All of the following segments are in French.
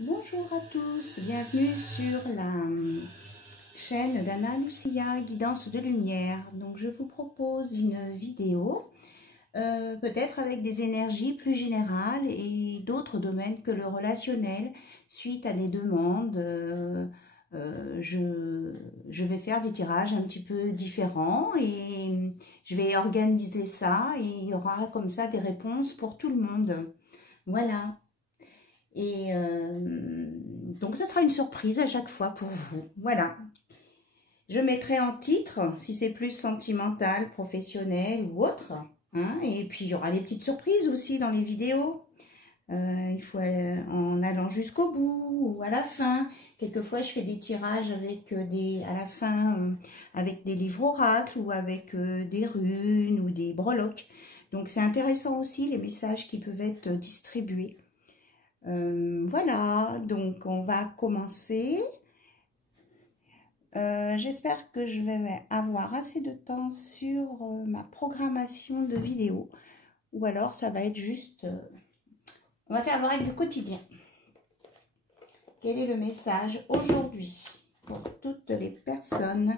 Bonjour à tous, bienvenue sur la chaîne d'Anna Lucia, Guidance de Lumière. Donc je vous propose une vidéo, peut-être avec des énergies plus générales et d'autres domaines que le relationnel, suite à des demandes. Je vais faire des tirages un petit peu différents et je vais organiser ça et il y aura comme ça des réponses pour tout le monde. Voilà. Et donc, ce sera une surprise à chaque fois pour vous. Voilà. Je mettrai en titre, si c'est plus sentimental, professionnel ou autre. Hein, et puis, il y aura des petites surprises aussi dans les vidéos. Il faut en allant jusqu'au bout ou à la fin. Quelquefois, je fais des tirages avec à la fin, avec des livres oracles ou avec des runes ou des breloques. Donc, c'est intéressant aussi les messages qui peuvent être distribués. Voilà, donc on va commencer. J'espère que je vais avoir assez de temps sur ma programmation de vidéos. Ou alors ça va être juste... on va faire le règle du quotidien. Quel est le message aujourd'hui pour toutes les personnes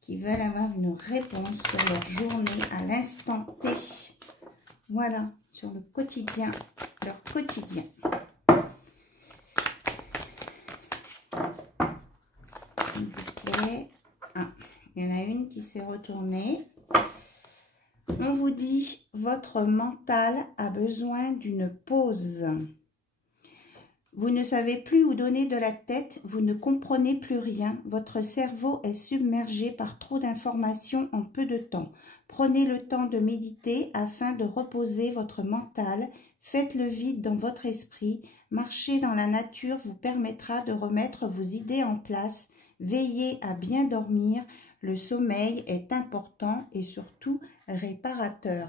qui veulent avoir une réponse sur leur journée à l'instant T? Voilà, sur le quotidien, leur quotidien. Ah, il y en a une qui s'est retournée. On vous dit, votre mental a besoin d'une pause. Vous ne savez plus où donner de la tête, vous ne comprenez plus rien. Votre cerveau est submergé par trop d'informations en peu de temps. Prenez le temps de méditer afin de reposer votre mental. Faites le vide dans votre esprit. Marcher dans la nature vous permettra de remettre vos idées en place. Veillez à bien dormir, le sommeil est important et surtout réparateur.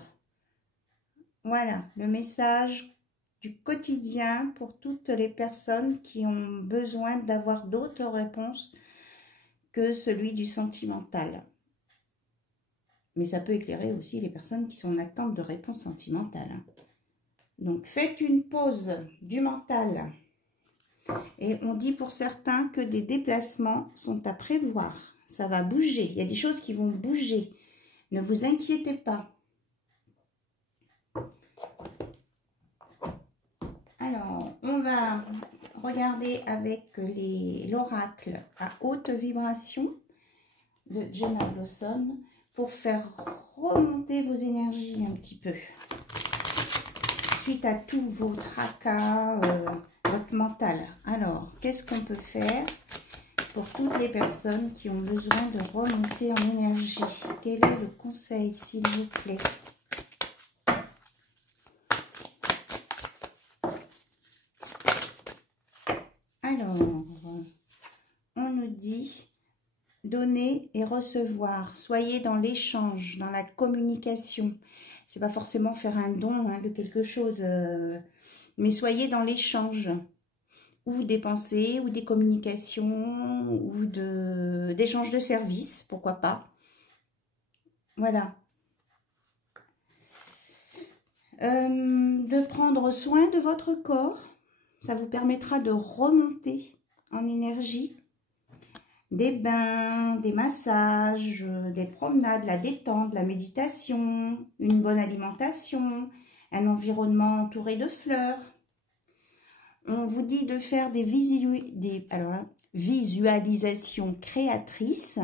Voilà le message du quotidien pour toutes les personnes qui ont besoin d'avoir d'autres réponses que celui du sentimental. Mais ça peut éclairer aussi les personnes qui sont en attente de réponses sentimentales. Donc faites une pause du mental. Et on dit pour certains que des déplacements sont à prévoir. Ça va bouger. Il y a des choses qui vont bouger. Ne vous inquiétez pas. Alors, on va regarder avec l'oracle à haute vibration de Jenna Blossom pour faire remonter vos énergies un petit peu. Suite à tous vos tracas, votre mental. Alors, qu'est-ce qu'on peut faire pour toutes les personnes qui ont besoin de remonter en énergie? Quel est le conseil, s'il vous plaît? Alors, on nous dit donner et recevoir. Soyez dans l'échange, dans la communication. C'est pas forcément faire un don de quelque chose, mais soyez dans l'échange. Ou des pensées, ou des communications, ou d'échanges de services, pourquoi pas. Voilà. De prendre soin de votre corps, ça vous permettra de remonter en énergie. Des bains, des massages, des promenades, la détente, la méditation, une bonne alimentation, un environnement entouré de fleurs. On vous dit de faire des visualisations créatrices,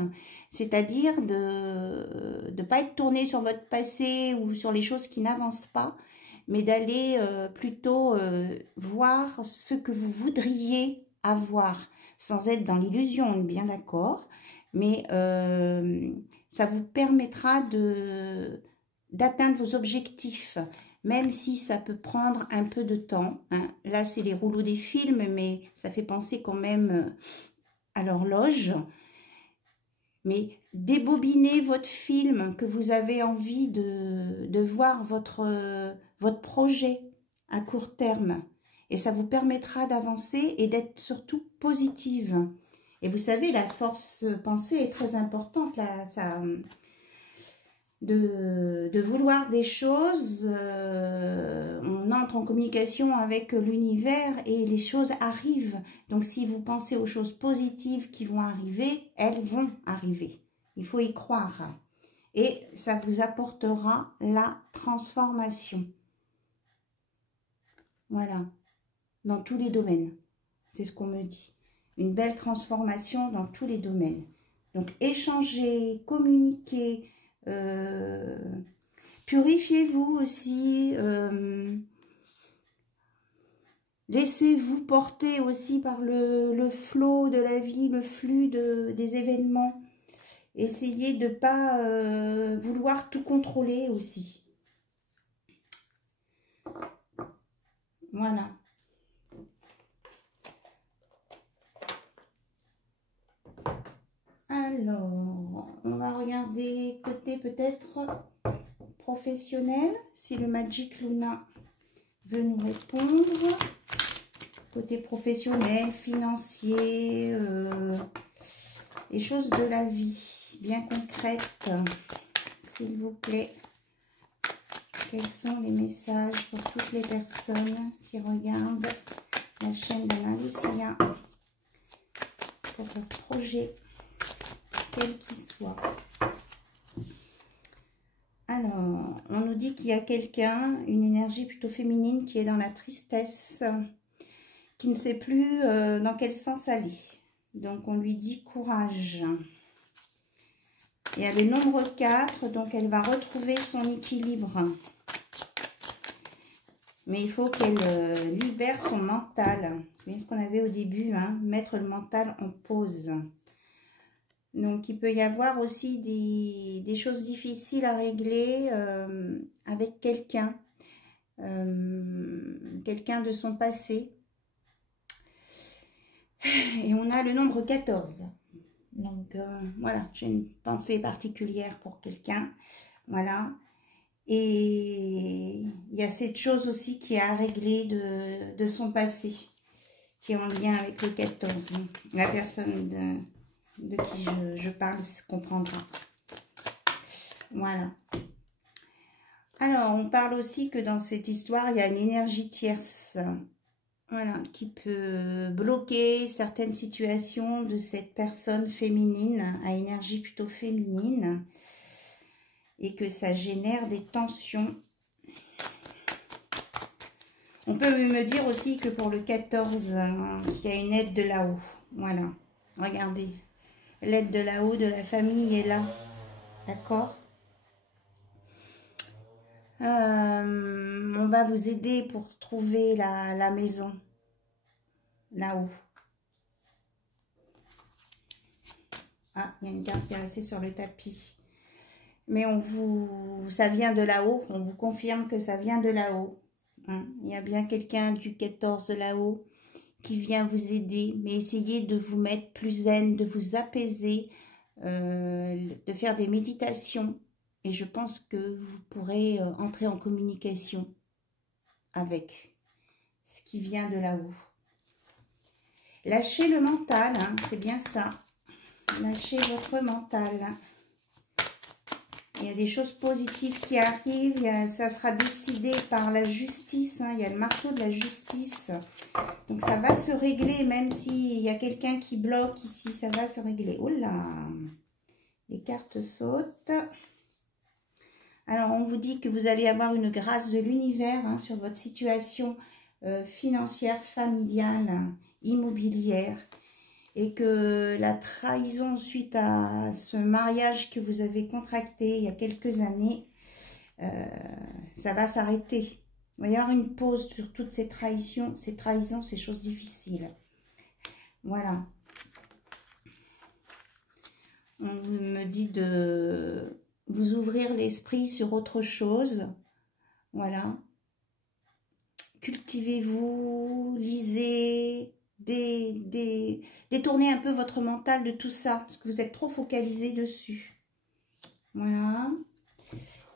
c'est-à-dire de ne pas être tourné sur votre passé ou sur les choses qui n'avancent pas, mais d'aller plutôt voir ce que vous voudriez avoir, sans être dans l'illusion, on est bien d'accord, mais ça vous permettra d'atteindre vos objectifs. Même si ça peut prendre un peu de temps. Hein. Là, c'est les rouleaux des films, mais ça fait penser quand même à l'horloge. Mais débobinez votre film que vous avez envie de voir votre projet à court terme. Et ça vous permettra d'avancer et d'être surtout positive. Et vous savez, la force pensée est très importante. Là, de vouloir des choses, on entre en communication avec l'univers et les choses arrivent. Donc si vous pensez aux choses positives qui vont arriver, elles vont arriver. Il faut y croire. Et ça vous apportera la transformation. Voilà, dans tous les domaines. C'est ce qu'on me dit. Une belle transformation dans tous les domaines. Donc échangez, communiquez, purifiez-vous aussi, laissez-vous porter aussi par le flot de la vie, le flux des événements. Essayez de ne pas vouloir tout contrôler aussi. Voilà. Alors, on va regarder côté peut-être professionnel, si le Magic Luna veut nous répondre. Côté professionnel, financier, les choses de la vie, bien concrètes, s'il vous plaît. Quels sont les messages pour toutes les personnes qui regardent la chaîne d'Anna Lucia pour leur projet, quel qu'il soit. Alors, on nous dit qu'il y a quelqu'un, une énergie plutôt féminine qui est dans la tristesse, qui ne sait plus dans quel sens aller. Donc, on lui dit courage. Il y a le nombre 4, donc elle va retrouver son équilibre. Mais il faut qu'elle libère son mental. C'est ce qu'on avait au début, hein, mettre le mental en pause. Donc, il peut y avoir aussi des choses difficiles à régler avec quelqu'un. Quelqu'un de son passé. Et on a le nombre 14. Donc, voilà, j'ai une pensée particulière pour quelqu'un. Voilà. Et il y a cette chose aussi qui est à régler de son passé, qui est en lien avec le 14. La personne de qui je parle comprendra. Voilà. Alors, on parle aussi que dans cette histoire, il y a une énergie tierce, voilà, qui peut bloquer certaines situations de cette personne féminine, à énergie plutôt féminine, et que ça génère des tensions. On peut me dire aussi que pour le 14, il y a une aide de là-haut. Voilà, regardez. L'aide de là-haut, de la famille est là. D'accord? On va vous aider pour trouver la maison. Là-haut. Ah, il y a une carte qui est restée sur le tapis. Mais ça vient de là-haut. On vous confirme que ça vient de là-haut. Hein? Il y a bien quelqu'un du 14 là-haut qui vient vous aider. Mais essayez de vous mettre plus zen, de vous apaiser, de faire des méditations. Et je pense que vous pourrez entrer en communication avec ce qui vient de là-haut. Lâchez le mental, hein, c'est bien ça. Lâchez votre mental. Il y a des choses positives qui arrivent. Ça sera décidé par la justice. Hein, il y a le marteau de la justice. Donc ça va se régler, même s'il y a quelqu'un qui bloque ici. Ça va se régler. Oh là! Les cartes sautent. Alors, on vous dit que vous allez avoir une grâce de l'univers hein, sur votre situation financière, familiale, immobilière. Et que la trahison suite à ce mariage que vous avez contracté il y a quelques années, ça va s'arrêter. Il va y avoir une pause sur toutes ces trahisons, ces choses difficiles. Voilà. On me dit de vous ouvrir l'esprit sur autre chose. Voilà. Cultivez-vous, lisez, détournez un peu votre mental de tout ça, parce que vous êtes trop focalisé dessus. Voilà.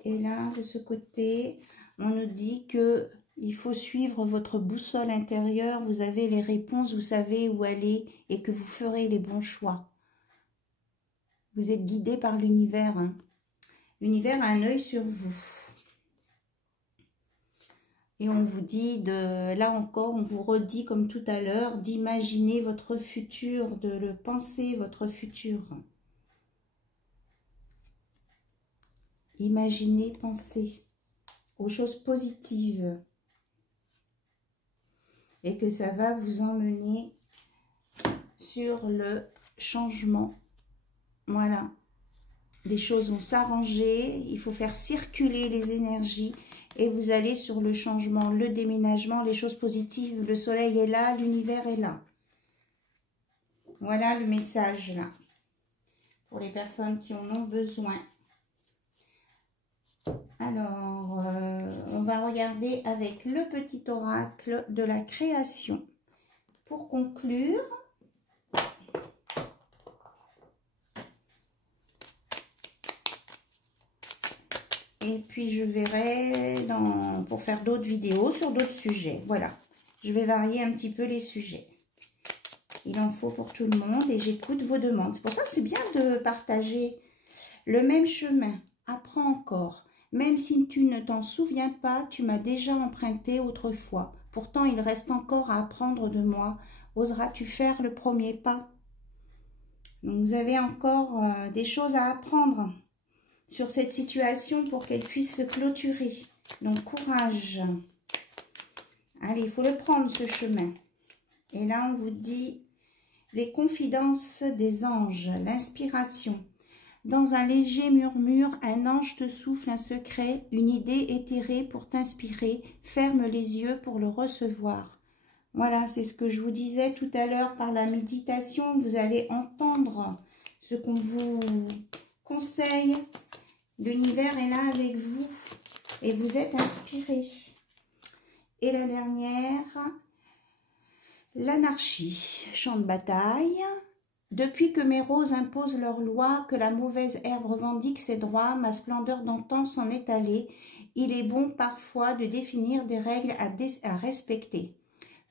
Et là, de ce côté, on nous dit que il faut suivre votre boussole intérieure. Vous avez les réponses, vous savez où aller et que vous ferez les bons choix. Vous êtes guidé par l'univers. Hein. L'univers a un œil sur vous. Et on vous dit, là encore, on vous redit comme tout à l'heure, d'imaginer votre futur, de le penser, votre futur. Imaginez, pensez aux choses positives. Et que ça va vous emmener sur le changement. Voilà. Les choses vont s'arranger, il faut faire circuler les énergies et vous allez sur le changement, le déménagement, les choses positives. Le soleil est là, l'univers est là. Voilà le message là, pour les personnes qui en ont besoin. Alors, on va regarder avec le petit oracle de la création. Pour conclure, et puis je verrai pour faire d'autres vidéos sur d'autres sujets. Voilà, je vais varier un petit peu les sujets. Il en faut pour tout le monde et j'écoute vos demandes. C'est pour ça que c'est bien de partager le même chemin. Apprends encore. Même si tu ne t'en souviens pas, tu m'as déjà emprunté autrefois. Pourtant, il reste encore à apprendre de moi. Oseras-tu faire le premier pas? Donc, vous avez encore des choses à apprendre sur cette situation pour qu'elle puisse se clôturer. Donc, courage. Allez, il faut le prendre, ce chemin. Et là, on vous dit les confidences des anges, l'inspiration. Dans un léger murmure, un ange te souffle un secret, une idée éthérée pour t'inspirer. Ferme les yeux pour le recevoir. Voilà, c'est ce que je vous disais tout à l'heure par la méditation. Vous allez entendre ce qu'on vous conseille. L'univers est là avec vous et vous êtes inspiré. Et la dernière, l'anarchie, champ de bataille. Depuis que mes roses imposent leurs lois, que la mauvaise herbe revendique ses droits, ma splendeur d'antan s'en est allée. Il est bon parfois de définir des règles à respecter.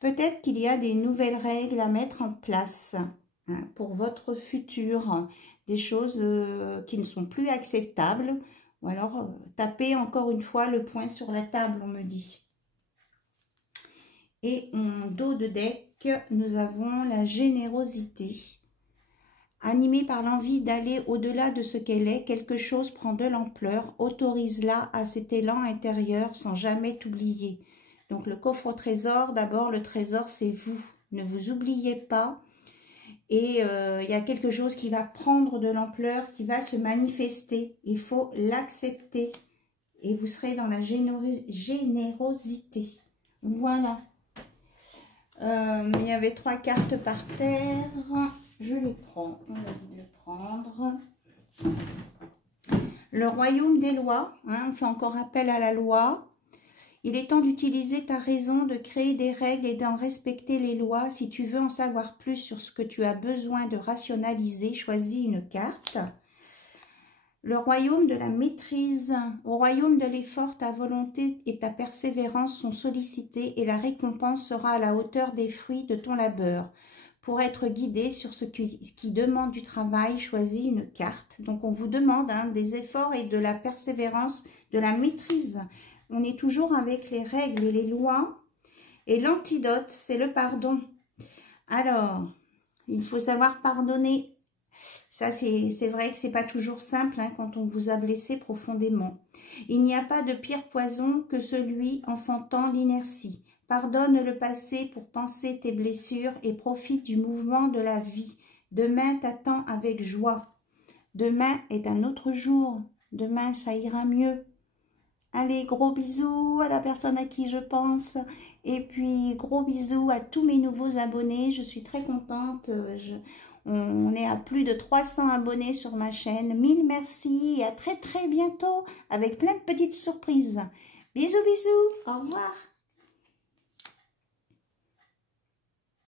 Peut-être qu'il y a des nouvelles règles à mettre en place pour votre futur, des choses qui ne sont plus acceptables. Ou alors, tapez encore une fois le poing sur la table, on me dit. Et en dos de deck, nous avons la générosité. Animée par l'envie d'aller au-delà de ce qu'elle est, quelque chose prend de l'ampleur. Autorise-la à cet élan intérieur sans jamais t'oublier. Donc le coffre au trésor, d'abord le trésor c'est vous. Ne vous oubliez pas. Et il y a quelque chose qui va prendre de l'ampleur, qui va se manifester. Il faut l'accepter. Et vous serez dans la générosité. Voilà. Il y avait 3 cartes par terre. Je les prends. On va dire de les prendre. Le royaume des lois. On fait encore appel à la loi. Il est temps d'utiliser ta raison, de créer des règles et d'en respecter les lois. Si tu veux en savoir plus sur ce que tu as besoin de rationaliser, choisis une carte. Le royaume de la maîtrise. Au royaume de l'effort, ta volonté et ta persévérance sont sollicitées et la récompense sera à la hauteur des fruits de ton labeur. Pour être guidé sur ce qui demande du travail, choisis une carte. Donc, on vous demande des efforts et de la persévérance, de la maîtrise. On est toujours avec les règles et les lois. Et l'antidote, c'est le pardon. Alors, il faut savoir pardonner. Ça, c'est vrai que c'est pas toujours simple quand on vous a blessé profondément. Il n'y a pas de pire poison que celui enfantant l'inertie. Pardonne le passé pour penser tes blessures et profite du mouvement de la vie. Demain t'attend avec joie. Demain est un autre jour. Demain, ça ira mieux. Allez, gros bisous à la personne à qui je pense. Et puis, gros bisous à tous mes nouveaux abonnés. Je suis très contente. On est à plus de 300 abonnés sur ma chaîne. 1000 merci et à très très bientôt avec plein de petites surprises. Bisous, bisous. Au revoir.